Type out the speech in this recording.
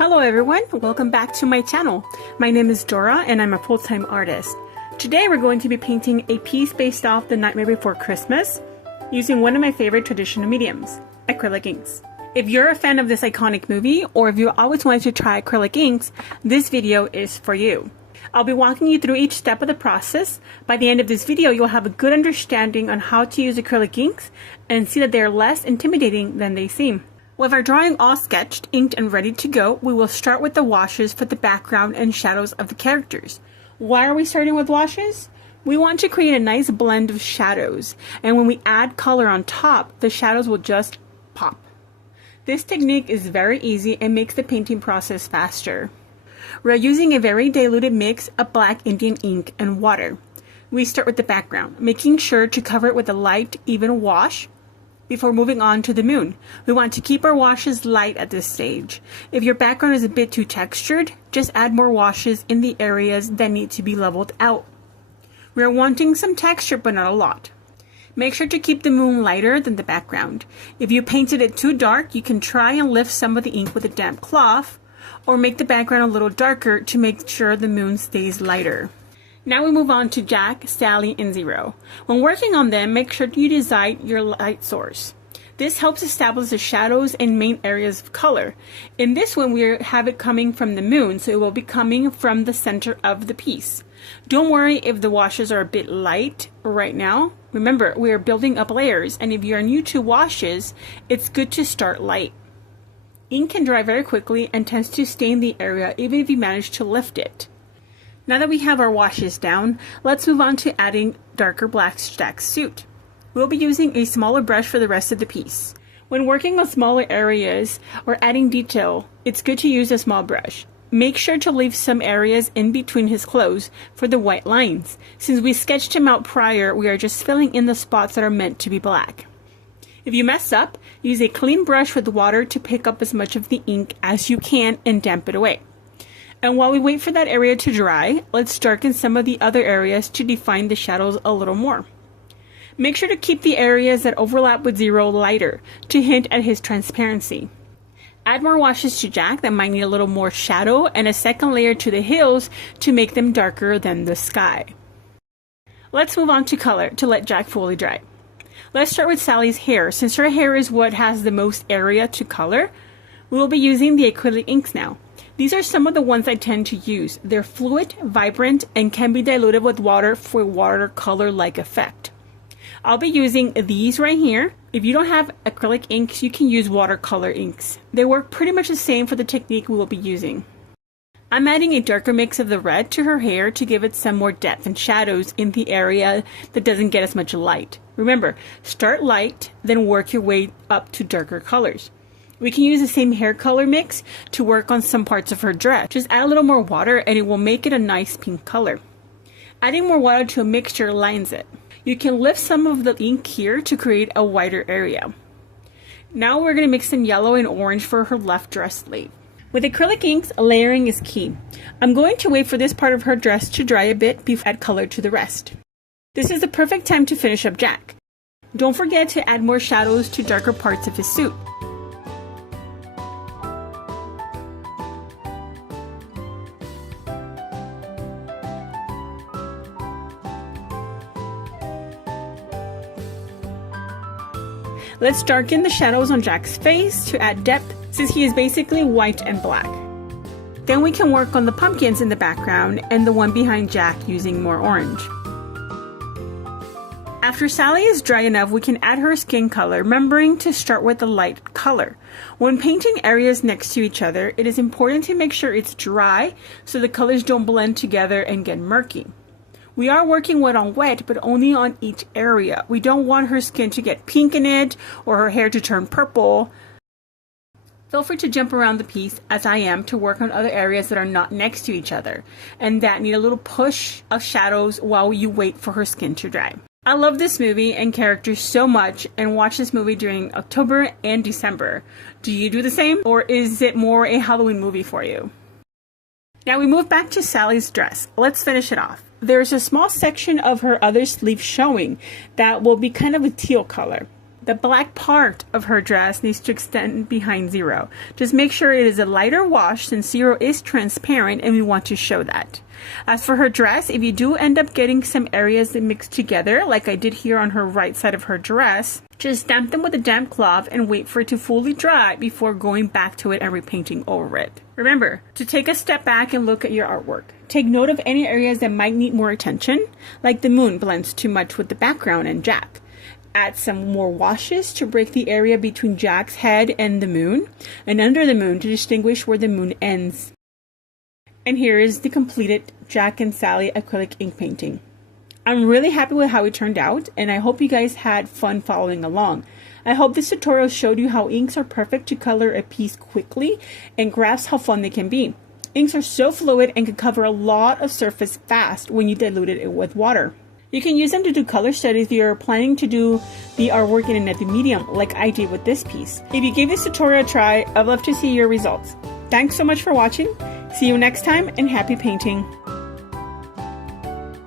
Hello everyone, welcome back to my channel. My name is Dora and I'm a full-time artist. Today we're going to be painting a piece based off The Nightmare Before Christmas using one of my favorite traditional mediums, acrylic inks. If you're a fan of this iconic movie or if you always wanted to try acrylic inks, this video is for you. I'll be walking you through each step of the process. By the end of this video, you'll have a good understanding on how to use acrylic inks and see that they're less intimidating than they seem. With our drawing all sketched, inked, and ready to go, we will start with the washes for the background and shadows of the characters. Why are we starting with washes? We want to create a nice blend of shadows, and when we add color on top, the shadows will just pop. This technique is very easy and makes the painting process faster. We are using a very diluted mix of black Indian ink and water. We start with the background, making sure to cover it with a light, even wash before moving on to the moon. We want to keep our washes light at this stage. If your background is a bit too textured, just add more washes in the areas that need to be leveled out. We are wanting some texture but not a lot. Make sure to keep the moon lighter than the background. If you painted it too dark, you can try and lift some of the ink with a damp cloth or make the background a little darker to make sure the moon stays lighter. Now we move on to Jack, Sally, and Zero. When working on them, make sure you decide your light source. This helps establish the shadows and main areas of color. In this one, we have it coming from the moon, so it will be coming from the center of the piece. Don't worry if the washes are a bit light right now. Remember, we are building up layers, and if you are new to washes, it's good to start light. Ink can dry very quickly and tends to stain the area even if you manage to lift it. Now that we have our washes down, let's move on to adding darker black Jack's suit. We'll be using a smaller brush for the rest of the piece. When working on smaller areas or adding detail, it's good to use a small brush. Make sure to leave some areas in between his clothes for the white lines. Since we sketched him out prior, we are just filling in the spots that are meant to be black. If you mess up, use a clean brush with water to pick up as much of the ink as you can and damp it away. And while we wait for that area to dry, let's darken some of the other areas to define the shadows a little more. Make sure to keep the areas that overlap with Zero lighter to hint at his transparency. Add more washes to Jack that might need a little more shadow and a second layer to the hills to make them darker than the sky. Let's move on to color to let Jack fully dry. Let's start with Sally's hair. Since her hair is what has the most area to color, we will be using the acrylic inks now. These are some of the ones I tend to use. They're fluid, vibrant, and can be diluted with water for a watercolor-like effect. I'll be using these right here. If you don't have acrylic inks, you can use watercolor inks. They work pretty much the same for the technique we will be using. I'm adding a darker mix of the red to her hair to give it some more depth and shadows in the area that doesn't get as much light. Remember, start light, then work your way up to darker colors. We can use the same hair color mix to work on some parts of her dress. Just add a little more water and it will make it a nice pink color. Adding more water to a mixture lines it. You can lift some of the ink here to create a wider area. Now we're going to mix in yellow and orange for her left dress sleeve. With acrylic inks, layering is key. I'm going to wait for this part of her dress to dry a bit before I add color to the rest. This is the perfect time to finish up Jack. Don't forget to add more shadows to darker parts of his suit. Let's darken the shadows on Jack's face to add depth since he is basically white and black. Then we can work on the pumpkins in the background and the one behind Jack using more orange. After Sally is dry enough, we can add her skin color, remembering to start with the light color. When painting areas next to each other, it is important to make sure it's dry so the colors don't blend together and get murky. We are working wet on wet, but only on each area. We don't want her skin to get pink in it or her hair to turn purple. Feel free to jump around the piece, as I am, to work on other areas that are not next to each other and that need a little push of shadows while you wait for her skin to dry. I love this movie and characters so much and watch this movie during October and December. Do you do the same, or is it more a Halloween movie for you? Now we move back to Sally's dress. Let's finish it off. There's a small section of her other sleeve showing that will be kind of a teal color. The black part of her dress needs to extend behind zero. Just make sure it is a lighter wash since zero is transparent and we want to show that. As for her dress, if you do end up getting some areas that mix together, like I did here on her right side of her dress, just damp them with a damp cloth and wait for it to fully dry before going back to it and repainting over it. Remember to take a step back and look at your artwork. Take note of any areas that might need more attention, like the moon blends too much with the background and Jack. Add some more washes to break the area between Jack's head and the moon, and under the moon to distinguish where the moon ends. And here is the completed Jack and Sally acrylic ink painting. I'm really happy with how it turned out, and I hope you guys had fun following along. I hope this tutorial showed you how inks are perfect to color a piece quickly and grasp how fun they can be. Inks are so fluid and can cover a lot of surface fast when you dilute it with water. You can use them to do color studies if you're planning to do the artwork in another medium like I did with this piece. If you gave this tutorial a try, I'd love to see your results. Thanks so much for watching. See you next time and happy painting!